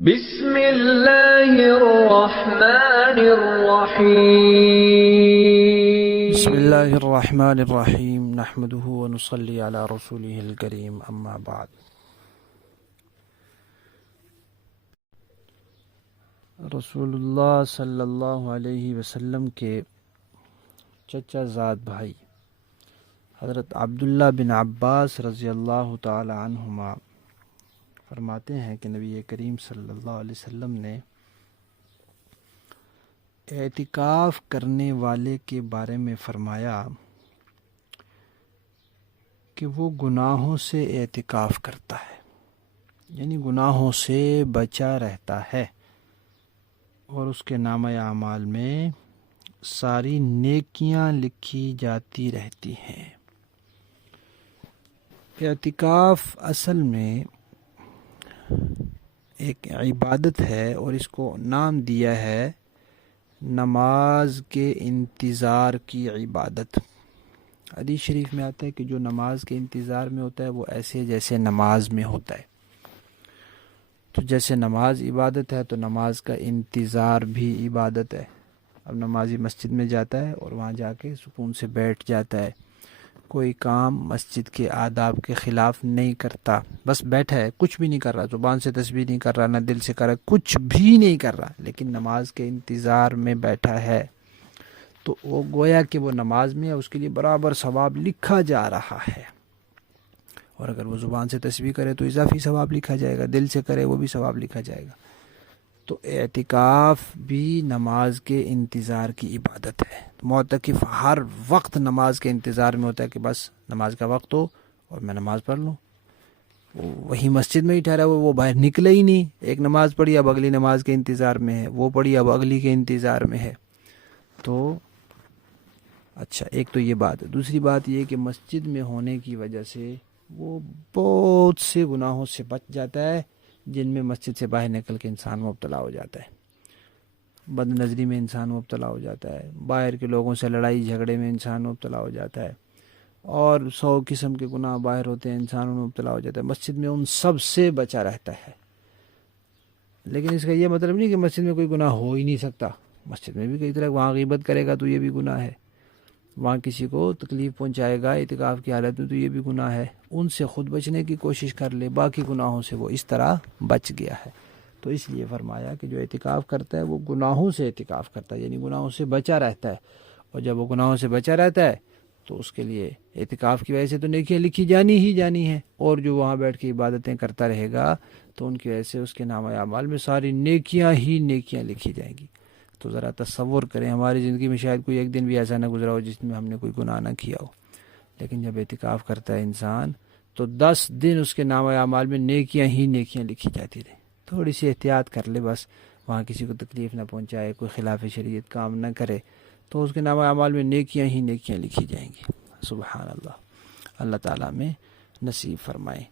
بسم اللہ الرحمن الرحیم بسم اللہ الرحمن الرحیم نحمده ونصلی علی رسوله الکریم اما بعد. رسول اللہ صلی اللہ علیہ وسلم کے چچا زاد بھائی حضرت عبداللہ بن عباس رضی اللہ تعالی عنہما فرماتے ہیں کہ نبی کریم صلی اللہ علیہ وسلم نے اعتکاف کرنے والے کے بارے میں فرمایا کہ وہ گناہوں سے اعتکاف کرتا ہے، یعنی گناہوں سے بچا رہتا ہے اور اس کے نامہ اعمال میں ساری نیکیاں لکھی جاتی رہتی ہیں۔ اعتکاف اصل میں ایک عبادت ہے اور اس کو نام دیا ہے نماز کے انتظار کی عبادت۔ حدیث شریف میں آتا ہے کہ جو نماز کے انتظار میں ہوتا ہے وہ ایسے جیسے نماز میں ہوتا ہے۔ تو جیسے نماز عبادت ہے تو نماز کا انتظار بھی عبادت ہے۔ اب نمازی مسجد میں جاتا ہے اور وہاں جا کے سکون سے بیٹھ جاتا ہے، کوئی کام مسجد کے آداب کے خلاف نہیں کرتا، بس بیٹھا ہے، کچھ بھی نہیں کر رہا، زبان سے تسبیح نہیں کر رہا، نہ دل سے کر رہا، کچھ بھی نہیں کر رہا، لیکن نماز کے انتظار میں بیٹھا ہے، تو وہ گویا کہ وہ نماز میں ہے، اس کے لیے برابر ثواب لکھا جا رہا ہے۔ اور اگر وہ زبان سے تسبیح کرے تو اضافی ثواب لکھا جائے گا، دل سے کرے وہ بھی ثواب لکھا جائے گا۔ تو اعتکاف بھی نماز کے انتظار کی عبادت ہے۔ معتکف ہر وقت نماز کے انتظار میں ہوتا ہے کہ بس نماز کا وقت ہو اور میں نماز پڑھ لوں۔ وہی مسجد میں ہی ٹھہرا وہ باہر نکلے ہی نہیں، ایک نماز پڑھی اب اگلی نماز کے انتظار میں ہے، وہ پڑھی اب اگلی کے انتظار میں ہے۔ تو اچھا، ایک تو یہ بات ہے۔ دوسری بات یہ کہ مسجد میں ہونے کی وجہ سے وہ بہت سے گناہوں سے بچ جاتا ہے جن میں مسجد سے باہر نکل کے انسان مبتلا ہو جاتا ہے۔ بد نظری میں انسان مبتلا ہو جاتا ہے، باہر کے لوگوں سے لڑائی جھگڑے میں انسان مبتلا ہو جاتا ہے، اور 100 قسم کے گناہ باہر ہوتے ہیں، انسان ان میں مبتلا ہو جاتا ہے۔ مسجد میں ان سب سے بچا رہتا ہے۔ لیکن اس کا یہ مطلب نہیں کہ مسجد میں کوئی گناہ ہو ہی نہیں سکتا۔ مسجد میں بھی کئی طرح، وہاں غیبت کرے گا تو یہ بھی گناہ ہے، وہاں کسی کو تکلیف پہنچائے گا اعتکاف کی حالت میں تو یہ بھی گناہ ہے۔ ان سے خود بچنے کی کوشش کر لے، باقی گناہوں سے وہ اس طرح بچ گیا ہے۔ تو اس لیے فرمایا کہ جو اعتکاف کرتا ہے وہ گناہوں سے اعتکاف کرتا ہے، یعنی گناہوں سے بچا رہتا ہے، اور جب وہ گناہوں سے بچا رہتا ہے تو اس کے لیے اعتکاف کی وجہ سے تو نیکیاں لکھی جانی ہی جانی ہیں، اور جو وہاں بیٹھ کے عبادتیں کرتا رہے گا تو ان کی وجہ سے اس کے نامہ اعمال میں ساری نیکیاں ہی نیکیاں لکھی جائیں گی۔ تو ذرا تصور کریں، ہماری زندگی میں شاید کوئی ایک دن بھی ایسا نہ گزرا ہو جس میں ہم نے کوئی گناہ نہ کیا ہو، لیکن جب اعتکاف کرتا ہے انسان تو 10 دن اس کے نامہ اعمال میں نیکیاں ہی نیکیاں لکھی جاتی رہیں۔ تھوڑی سی احتیاط کر لے، بس وہاں کسی کو تکلیف نہ پہنچائے، کوئی خلاف شریعت کام نہ کرے، تو اس کے نامہ اعمال میں نیکیاں ہی نیکیاں لکھی جائیں گی۔ سبحان اللہ، اللہ تعالیٰ میں نصیب فرمائے۔